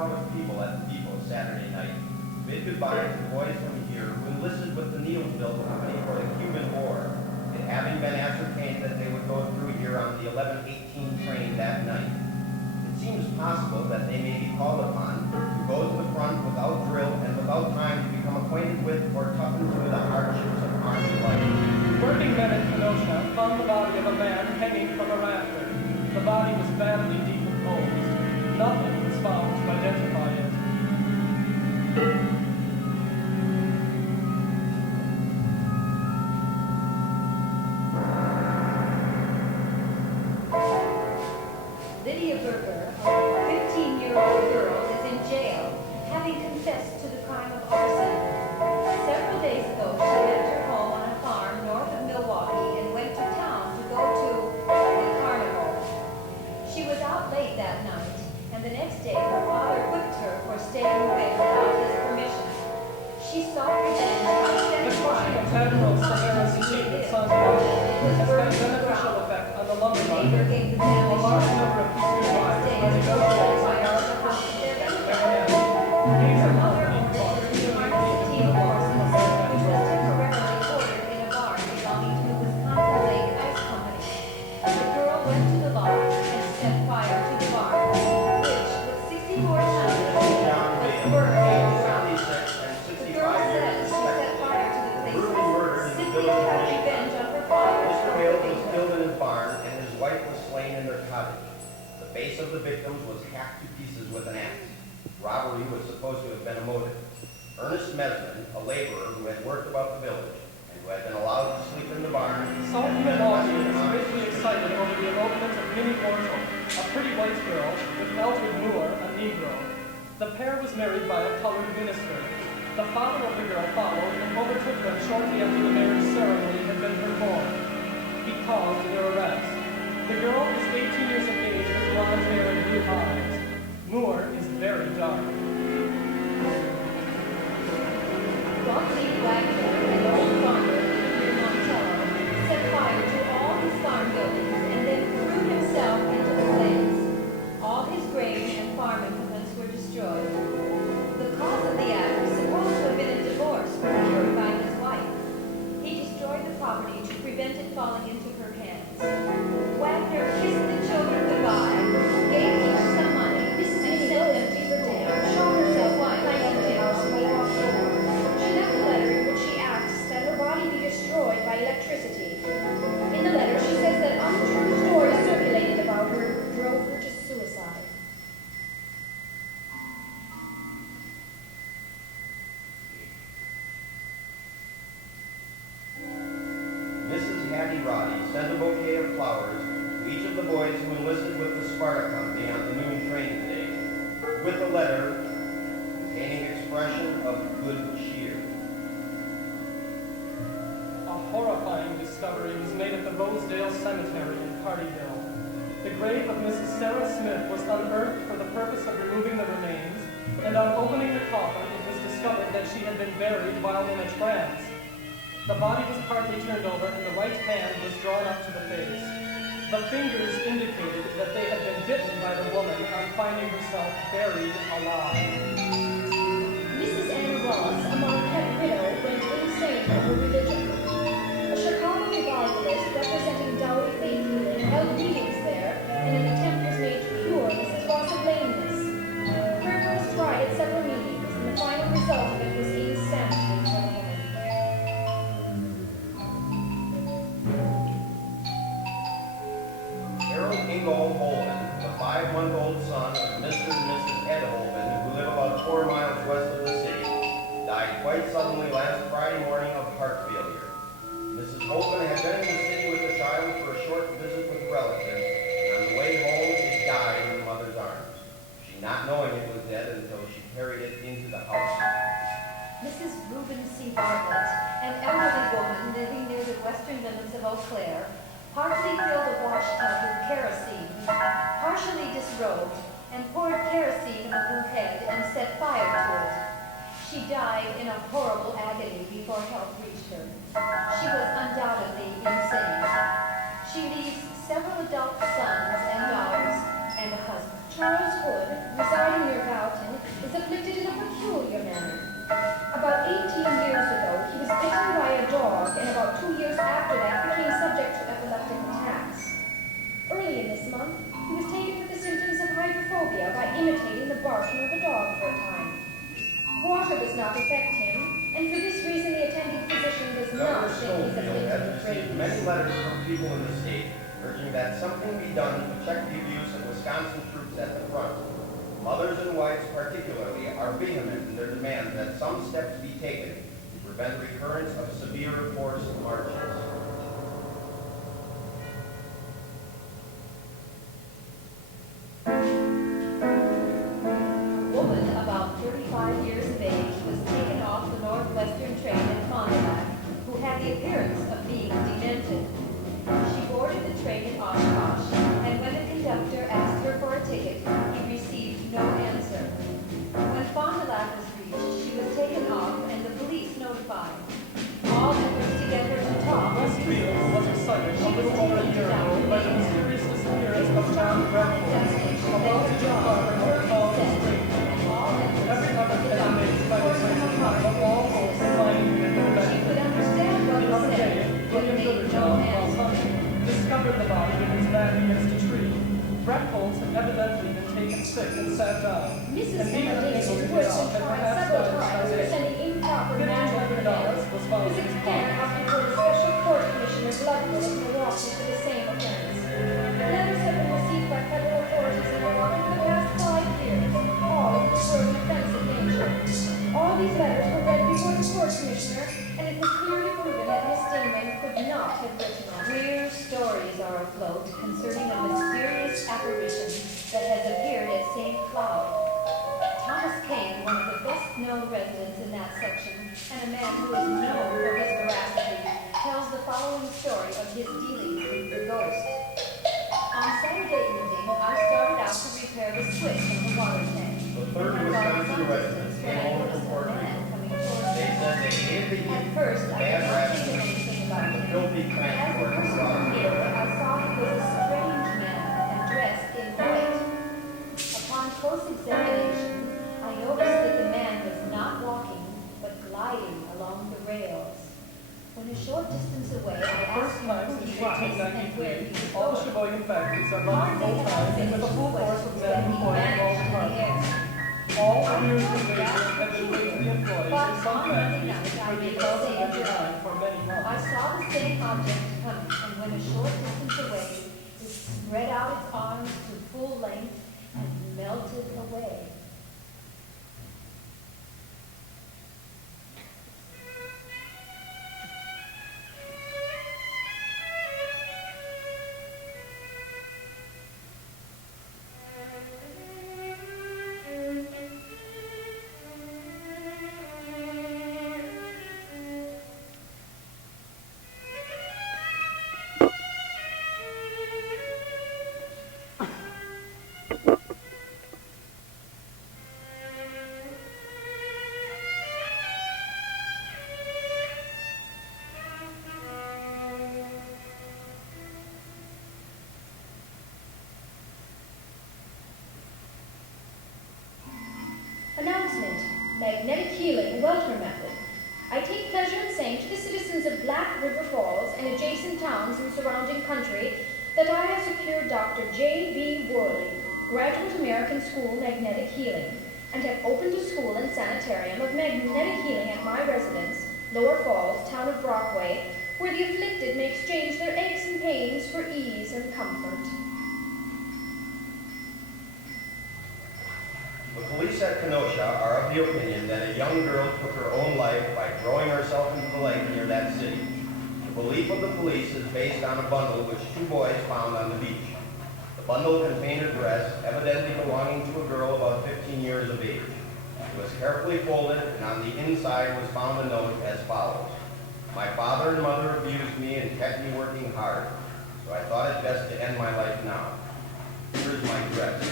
crowd of people at the depot Saturday night bid goodbye to boys from here who enlisted with the Needlesville Company for the Cuban War, it having been ascertained that they would go through here on the 11:18 train that night. It seems possible that they may be called upon to go to the front without drill and without time to become acquainted with or toughened through the hardships of Army life. Working men in Kenosha found the body of a man hanging from a rafter. The body was badly decomposed. Nothing was found to identify it. Lydia Berger, a 15-year-old girl, is in jail, having confessed to the crime of arson. Several days ago, she left her home on a farm north of Milwaukee and went to town to go to the carnival. She was out late that night, and the next day her father whipped her for staying away without his permission. She sought revenge by setting fire to the house where she lived. It was burned to the ground. On the lumber The neighbor market, gave the a family large shelter. number of people The next day, a negotiated fire to the house of their benefactor. Her mother owned a Martin horses, which was temporarily quartered in a barn belonging to the Wisconsin Lake Ice Company. The girl went to the barn and set fire to the barn, which, with 64 tons of fuel, was burned to the ground. The girl said she set fire to the places simply to have revenge on her father Mr. for Hale whipping was her. killed in his barn, and his wife was slain in their cottage. The face of the victims was hacked to pieces with an axe. Robbery was supposed to have been a motive. Ernest Mesman, a laborer who had worked about the village and who had been allowed to sleep in the barn, South Milwaukee is greatly excited over the elopement of Minnie Wharton, a pretty white girl, with Eldred Moore, a Negro. The pair was married by a colored minister. The father of the girl followed and overtook them shortly after the marriage ceremony had been performed. He caused their arrest. The girl is 18 years of age with blonde hair and blue eyes. Moore is very dark. Gottlieb Wagner, an old farmer living near Montello, set fire to all his farm buildings and then threw himself into the flames. All his grain and farm implements were destroyed. The cause of the act was supposed to have been a divorce procured by his wife. He destroyed the property to prevent it falling into her hands. Wagner kissed the children goodbye, gave each some money, and sent them to Verdun. Shot herself Wife by loved the him. house in Milwaukee. She left a letter in which she asks that her body be destroyed by electricity. In the letter, she says that untrue stories circulated about her drove her to suicide. Mrs. Hattie Roddy sent a bouquet of flowers to each of the boys who enlisted with the Sparta Company on the noon train today, with a letter containing expression of good cheer. A horrifying discovery was made at the Rosedale Cemetery in Cartyville. The grave of Mrs. Sarah Smith was unearthed for the purpose of removing the remains, and on opening the coffin, it was discovered that she had been buried while in a trance. The body was partly turned over, and the right hand was drawn up to the face. The fingers indicated that they had been bitten by the woman on finding herself buried alive. Mrs. Anna Ross, a Marquette widow, went insane over religion. A Chicago revivalist representing Dowry faith healing held meetings there, and an attempt was made to cure Mrs. Ross of lameness. Berger was tried at several meetings, and the final result of it was insanity for the woman. Harold Ingold Holden, the 5-month-old son of Mr. and Mrs. Ed Holden, who live about 4 miles west of the city, died quite suddenly last Friday morning of heart failure. Mrs. Holden had been in the city with the child for a short visit with relatives, and on the way home it died in the mother's arms, she not knowing it was dead until she carried it into the house. Mrs. Reuben C. Bartlett, an elderly woman living near the western limits of Eau Claire, partly filled a washtub with kerosene, partially disrobed, and poured kerosene on her head and set fire to it. She died in a horrible agony before help reached her. She was undoubtedly insane. She leaves several adult sons and daughters and a husband. Charles Wood, residing near Boughton, many letters from people in the state urging that something be done to check the abuse of Wisconsin troops at the front. Mothers and wives particularly are vehement in their demand that some steps be taken to prevent recurrence of severe forced marches. A woman about 35 years of age was taken off the Northwestern train at Fond du Lac, who had the appearance of being demented. She boarded the train in Oshkosh, and when the conductor asked her for a ticket, he received no answer. When Fond du Lac was reached, she was taken off and the police notified. All efforts to get her to talk were Westfield useless. was excited a little over a year ago by the mysterious disappearance of John Redmond, a wealthy farmer of Falls Spring. Every effort had been made to find a trace of time, but all hope of finding him had been She could understand what The was other said, day, but William made Littlejohn, no while answer. hunting, discovered the body with its back against a tree. Breckholz had evidently been taken sick and sat down, Mrs. and being unable Foundation to was get out, had tried perhaps several died of times for starvation. sending improper matter $1,500 was found His in his extent pocket. up before the Special Court Commissioner Bloodwood of Milwaukee for the same offense. Letters have been received by federal authorities in Milwaukee for the past 5 years, all of which were of an offensive nature. All these letters were read before the court commissioner, and it was clearly proven that Miss Dingman could not have written them. Queer stories are afloat concerning a mysterious apparition that has appeared at St. Cloud. Thomas Kane, one of the best-known residents in that section, and a man who is known for his veracity, tells the following story of his dealings with the ghost. On Saturday evening, I started out to repair the switch in the water tank. The third Wisconsin residents came over from Puerto Rico. They said they hated the heat, At first, the I bad did not rations, think anything about and the him. filthy As the transport of person water. near, I saw he was a strange man and dressed in white. Upon close examination, I noticed that the man was not walking, but gliding along the rails. When a short distance away, I First asked him time who since he was and where he 1893, was all the going. Sheboygan factories are running Hardly full had I time finished with a full force of men when he employed in all vanished in the departments. air. All abused and wages had been paid to the employees But in some on Monday factories night, I for the made the accounts same had been journey. denied for many I months. saw the same object coming, and when a short distance away, it spread out its arms to full length and melted away. Announcement: Magnetic Healing Welter Method. I take pleasure in saying to the citizens of Black River Falls and adjacent towns and surrounding country that I have secured Dr. J.B. Worley, Graduate American School Magnetic Healing, and have opened a school and sanitarium of magnetic healing at my residence, Lower Falls, town of Brockway, where the afflicted may exchange their aches and pains for ease and comfort. The police at Kenosha are of the opinion that a young girl took her own life by throwing herself into the lake near that city. The belief of the police is based on a bundle which 2 boys found on the beach. The bundle contained a dress evidently belonging to a girl about 15 years of age. It was carefully folded, and on the inside was found a note as follows. My father and mother abused me and kept me working hard, so I thought it best to end my life now. Here's my dress.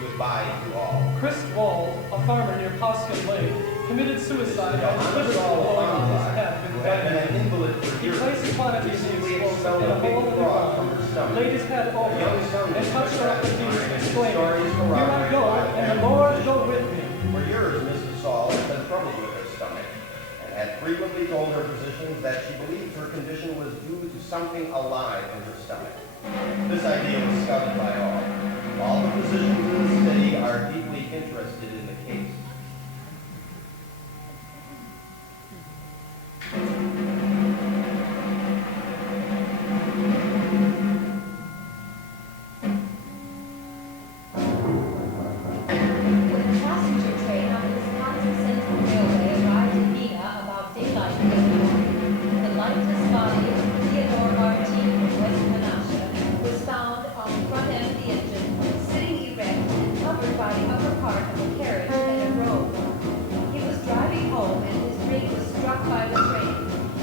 Goodbye to all. Chris Wald, a farmer near Poskin Lake, committed suicide by deliberately blowing off his head who with had been an dynamite. invalid for He years, placed quantities of recently explosive expelled in a a big hole in the frog from her ground, stomach. laid his head over A young it, son and was touched her up with these, stories exclaiming, "Here I corroborate go, by and the family Lord physicians. go with me." For years, Mrs. Saul had been troubled with her stomach and had frequently told her physicians that she believed her condition was due to something alive in her stomach. This idea was scouted by all. All the physicians in the city are deeply interested in the case. a carriage and a robe. He was driving home and his rig was struck by the train.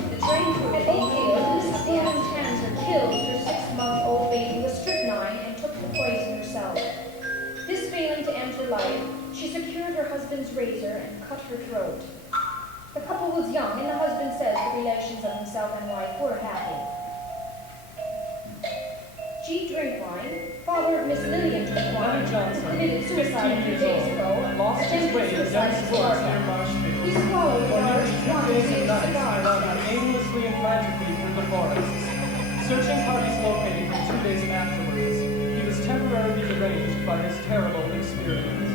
The train crew At came Oakfield, in Mrs. Fielding's Hanser killed her 6-month-old baby with strychnine and took the poison herself. This failing to end her life, she secured her husband's razor and cut her throat. The couple was young, and the husband says the relations of himself and wife were happy. G. Drinkwine, father of Miss Lillian Lenny Drinkwine, Johnson, committed 15 suicide a few years days old, ago, lost his attempted way in suicide dense in woods near Florida. Marshfield. He swallowed For nearly large 2 days quantities and of nights, he cigar wandered stuff. aimlessly and frantically through the forests. Searching parties located him 2 days afterwards. He was temporarily deranged by this terrible experience.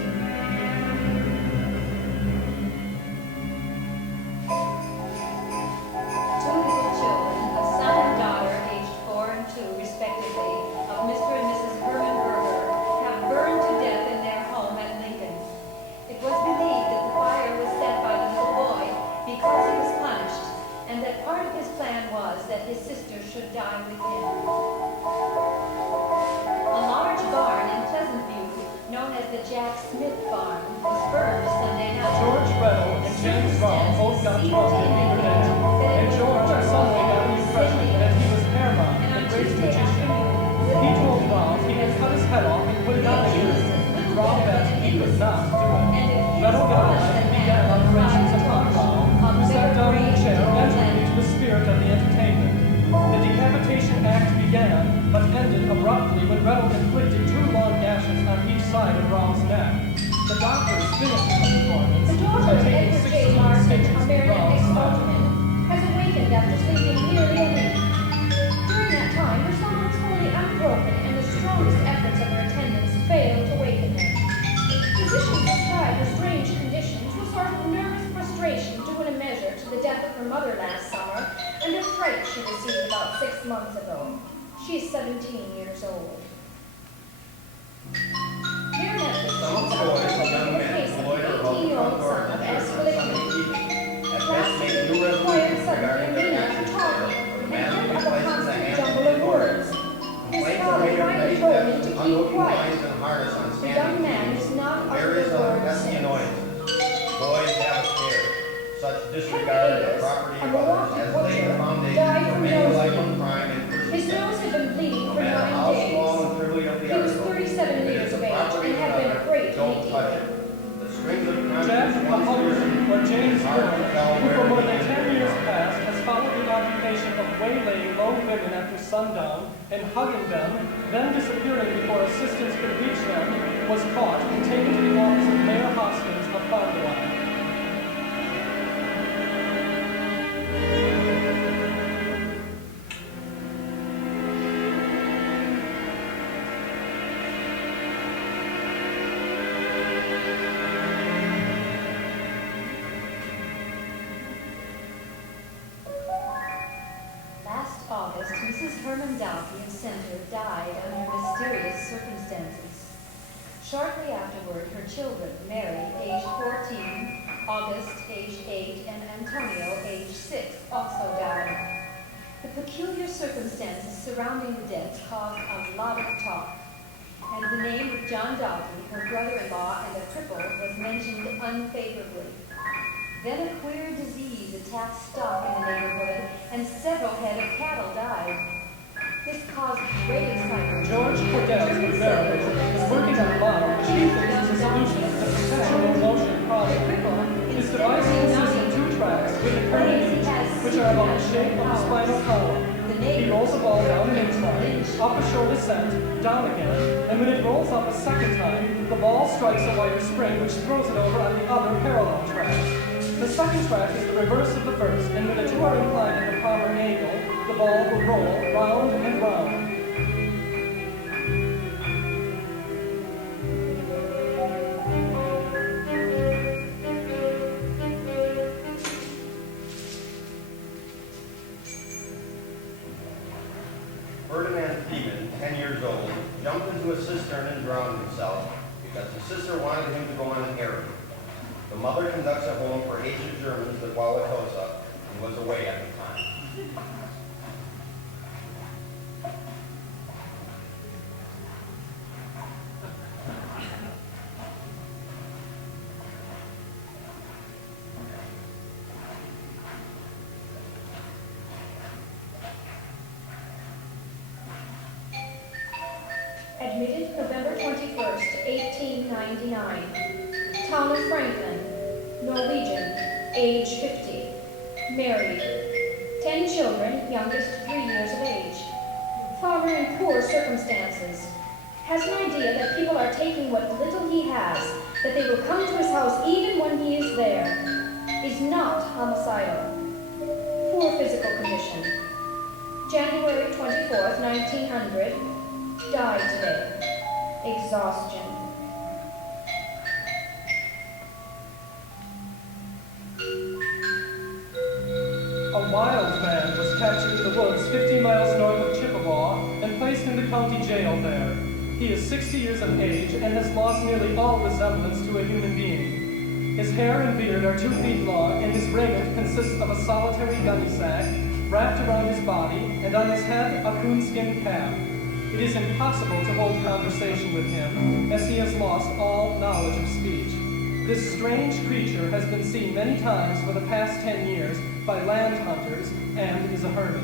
Two little children, a son and daughter aged 4 and 2 respectively, of Mr. and Mrs. Herman Berger, have burned to death in their home at Lincoln. It was believed that the fire was set by the little boy because he was punished, and that part of his plan was that his sister should die with him. A large barn in Pleasant View, known as the Jack Smith Barn, was burned Sunday night. George Reynolds and James Brown both got drunk in the day, and George in some way got the impression that he was Herman, the great magician. He told Ralph he had cut his head off and put it on again. Ralph bet he could not do it. Reynolds got up and began operations upon Ralph, sat down in a chair, entering into the spirit of the entertainment. The decapitation act began, but ended abruptly when Reynolds inflicted 2 long gashes on each side of Ralph's neck. The doctors finished the performance The daughter by of taking Edward 16 J. Larson, stitches a to married Ralph's neck. ex-alderman, has awakened after sleeping nearly a week. During that time, her son was wholly unbroken, and the strongest efforts of her attendants failed to waken her. Physicians describe her strange condition to a sort of nervous frustration due in a measure to the death of her mother last summer and a fright she received about 6 months ago. She is 17 years old. Here at the Some boys and young men who loiter about the front door of the church on Sunday evening at best make new resolutions regarding their actions there, or madly placed in the hands of the authorities. Complaints are made of petty thefts, unhooking lines and harness on The young man standing is trees, not and of various the other word pesky since. annoyances. Boys have a care. Such disregard of the property of others has laid the foundation for many a life of crime and His cruelty. nose had been bleeding No for matter 9 how days. small and trivial the He was article, 37 if it years is of the age property and of had been another, afraid to don't meet touch him. it. The strings of Jack conscience once Hudson, loosened, or James it's hard to Moore, tell who where for more the than end 10 will years come. past has followed the occupation of waylaying lone women after sundown and hugging them, then disappearing before assistance could reach them, was caught and taken to the office of Mayor Hoskins of Fondawine. Last August, Mrs. Herman Dalkey of Center died under mysterious circumstances. Shortly afterward, her children, Mary, aged 14, August, aged 8, and Antonio, aged 6, also died. The peculiar circumstances surrounding the deaths caused a lot of talk, and the name of John Dalkey, her brother-in-law and a cripple, was mentioned unfavorably. Then a queer disease attacked stock in the neighborhood, and several head of cattle died. This caused great excitement. George Cordetti of Maryville was working on a model which he thinks is a solution to the perpetual motion problem. His device consists of 2 tracks with recurring beats, which are about the shape of the spinal column. He rolls the ball down an incline, up a short ascent, down again, and when it rolls up a second time, the ball strikes a wire spring which throws it over on the other parallel track. The second track is the reverse of the first, and when the 2 are inclined at the proper angle, the ball will roll round and round. Ferdinand Freeman, 10 years old, jumped into a cistern and drowned himself because his sister wanted him to go on an errand. The mother conducts a home for aged Germans at Wauwatosa and was away at the time. 21st, 1899. Town of Franklin, Norwegian, age 50. Married. 10 children, youngest 3 years of age. Farmer in poor circumstances. Has an idea that people are taking what little he has, that they will come to his house even when he is there. Is not homicidal. Poor physical condition. January 24th, 1900. Died today. Exhaustion. A wild man was captured in the woods 50 miles north of Chippewa and placed in the county jail there. He is 60 years of age and has lost nearly all resemblance to a human being. His hair and beard are 2 feet long, and his raiment consists of a solitary gunny sack wrapped around his body, and on his head a coonskin cap. It is impossible to hold conversation with him, as he has lost all knowledge of speech. This strange creature has been seen many times for the past 10 years by land hunters and is a hermit.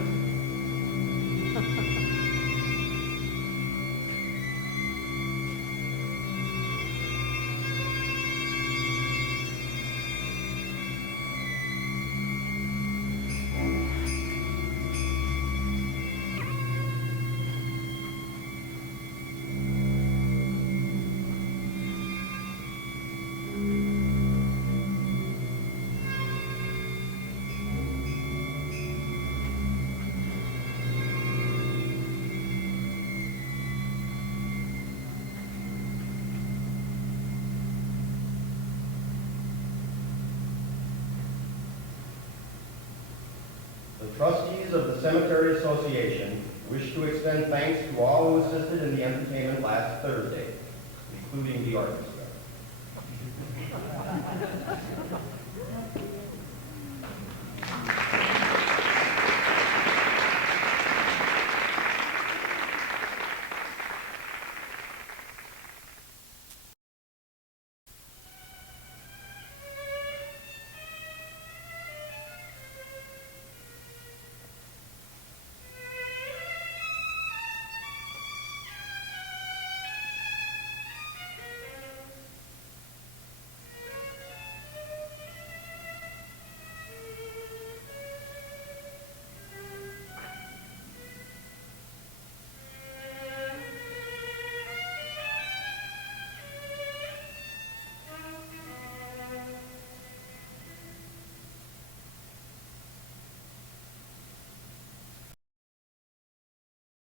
The trustees of the Cemetery Association wish to extend thanks to all who assisted in the entertainment last Thursday, including the orchestra.